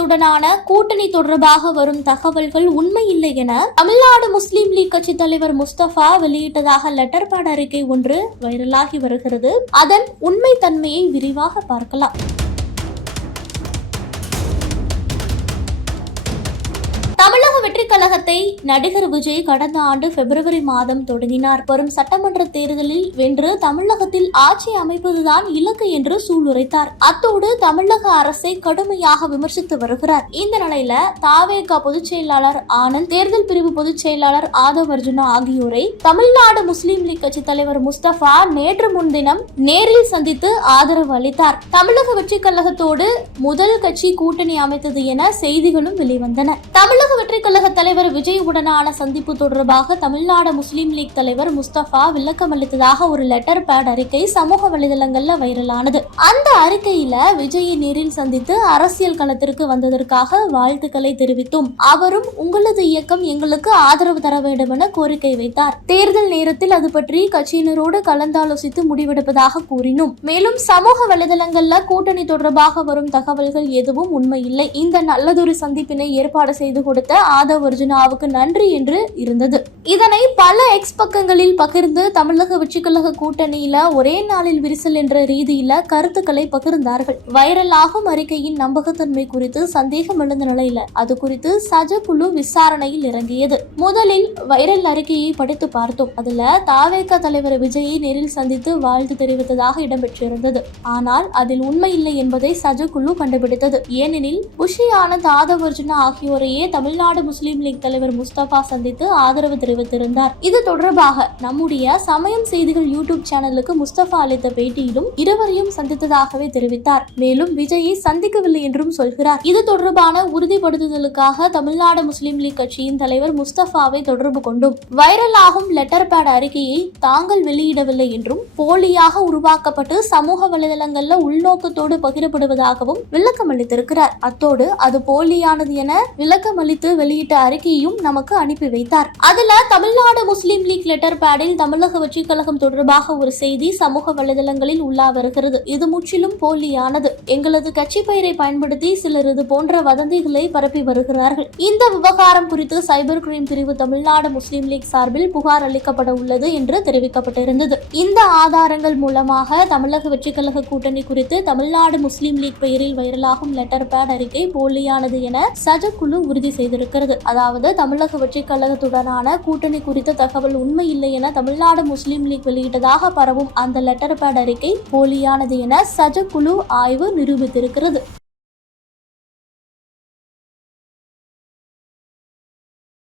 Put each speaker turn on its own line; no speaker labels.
கழகத்துடனான கூட்டணி தொடர்பாக வரும் தகவல்கள் உண்மை இல்லை என தமிழ்நாடு முஸ்லீம் லீக் கட்சி தலைவர் முஸ்தபா வெளியிட்டதாக லெட்டர் பேட் அறிக்கை ஒன்று வைரலாகி வருகிறது. அதன் உண்மை தன்மையை விரிவாக பார்க்கலாம். தமிழக கழகத்தை நடிகர் விஜய் கடந்த ஆண்டு பிப்ரவரி மாதம் தொடங்கினார். வரும் சட்டமன்ற தேர்தலில் வென்று தமிழகத்தில் ஆட்சி அமைப்பதுதான் இலக்கு என்று சூளுரைத்தார். அத்தோடு தமிழக அரசை கடுமையாக விமர்சித்து வருகிறார். இந்த நிலையில தாவேகா பொதுச் செயலாளர் ஆனந்த் தேர்தல் பிரிவு பொதுச் செயலாளர் ஆதவ் அர்ஜுனா ஆகியோரை தமிழ்நாடு முஸ்லீம் லீக் கட்சி தலைவர் முஸ்தபா நேற்று முன்தினம் நேரில் சந்தித்து ஆதரவு அளித்தார். தமிழக வெற்றி கழகத்தோடு முதல் கட்சி கூட்டணி அமைத்தது என செய்திகளும் வெளிவந்தன. தமிழக வெற்றி கழக தலைவர் விஜய் உடனான சந்திப்பு தொடர்பாக தமிழ்நாடு முஸ்லீம் லீக் தலைவர் முஸ்தபா விளக்கம் அளித்ததாக ஒரு லெட்டர் பேட் அறிக்கை சமூக வலைதளங்களில் வைரலானது. அந்த அறிக்கையில விஜயை நேரில் சந்தித்து அரசியல் களத்திற்கு வந்ததற்காக வாழ்த்துக்களை தெரிவித்தும் அவரும் உங்களது இயக்கம் எங்களுக்கு ஆதரவு தர வேண்டும் என கோரிக்கை வைத்தார். தேர்தல் நேரத்தில் அது பற்றி கட்சியினரோடு கலந்தாலோசித்து முடிவெடுப்பதாக கூறினோம் மேலும் சமூக வலைதளங்கள்ல கூட்டணி தொடர்பாக வரும் தகவல்கள் எதுவும் உண்மையில்லை. இந்த நல்லதொரு சந்திப்பினை ஏற்பாடு செய்து கொடுத்த ஆதவ் அர்ஜுனாவுக்கு நன்றி என்று இருந்தது. இதனை பல எக்ஸ் பக்கங்களில் பகிர்ந்து தமிழக வெற்றிக்கழக கூட்டணியில ஒரே நாளில் விரிசல் என்ற ரீதியில கருத்துக்களை பகிர்ந்தார்கள். வைரலாகும் அறிக்கையின் நம்பகத்தன்மை குறித்து சந்தேகம் எழுந்த நிலையில அது குறித்து சஜ குழு விசாரணையில் இறங்கியது. முதலில் வைரல் அறிக்கையை படித்து பார்த்தோம். அதுல தாவேக தலைவர் விஜயை நேரில் சந்தித்து வாழ்த்து தெரிவித்ததாக இடம்பெற்றிருந்தது. ஆனால் அதில் உண்மை இல்லை என்பதை சஜ குழு கண்டுபிடித்தது. ஏனெனில் புஷி ஆனந்த் ஆதவர்ஜுனா ஆகியோரையே தமிழ்நாடு முஸ்லீம் லீக் தலைவர் முஸ்தபா சந்தித்து ஆதரவு தெரிவித்திருந்தார். இது தொடர்பாக நம்முடைய சமயம் செய்திகள் யூடியூப் சேனலுக்கு முஸ்தபா அளித்த பேட்டியிலும் இருவரையும் சந்தித்ததாகவே தெரிவித்தார். மேலும் விஜயை சந்திக்கவில்லை என்றும் சொல்கிறார். இது தொடர்பான உறுதிப்படுத்துதலுக்காக தமிழ்நாடு முஸ்லிம் லீக் கட்சியின் தலைவர் முஸ்தபாவை தொடர்பு கொண்டும் வைரலாகும் லெட்டர் பேட் அறிக்கையை தாங்கள் வெளியிடவில்லை என்றும் போலியாக உருவாக்கப்பட்டு சமூக வலைதளங்கள்ல உள்நோக்கத்தோடு பகிரப்படுவதாகவும் விளக்கம் அளித்திருக்கிறார். அத்தோடு அது போலியானது என விளக்கம் அளித்து வெளியிட்ட அறிக்கையையும் நமக்கு அனுப்பி வைத்தார். அதுல தமிழ்நாடு முஸ்லீம் லீக் லெட்டர் பேடில் தமிழக வெற்றிக் கழகம் தொடர்பாக ஒரு செய்தி சமூக வலைதளங்களில் உள்ளா வருகிறது. இது முற்றிலும் போலியானது. எங்களது கட்சி பெயரை பயன்படுத்தி சிலர் இது போன்ற வதந்திகளை பரப்பி வருகிறார்கள். இந்த விவகாரம் குறித்து சைபர் கிரைம் பிரிவு தமிழ்நாடு முஸ்லீம் லீக் சார்பில் புகார் அளிக்கப்பட உள்ளது என்று தெரிவிக்கப்பட்டிருந்தது. இந்த ஆதாரங்கள் மூலமாக தமிழக வெற்றிக் கழக கூட்டணி குறித்து தமிழ்நாடு முஸ்லீம் லீக் பெயரில் வைரலாகும் லெட்டர் பேட் அறிக்கை போலியானது என சஜ குழு உறுதி செய்திருக்கிறது. அதாவது தமிழக வெற்றிக் கழகத்துடனான கூட்டணி குறித்த தகவல் உண்மை இல்லை என தமிழ்நாடு முஸ்லீம் லீக் வெளியிட்டதாக பரவும் அந்த லெட்டர் பேட் அறிக்கை போலியானது என சஜ குழு ஆய்வு நிரூபித்திருக்கிறது.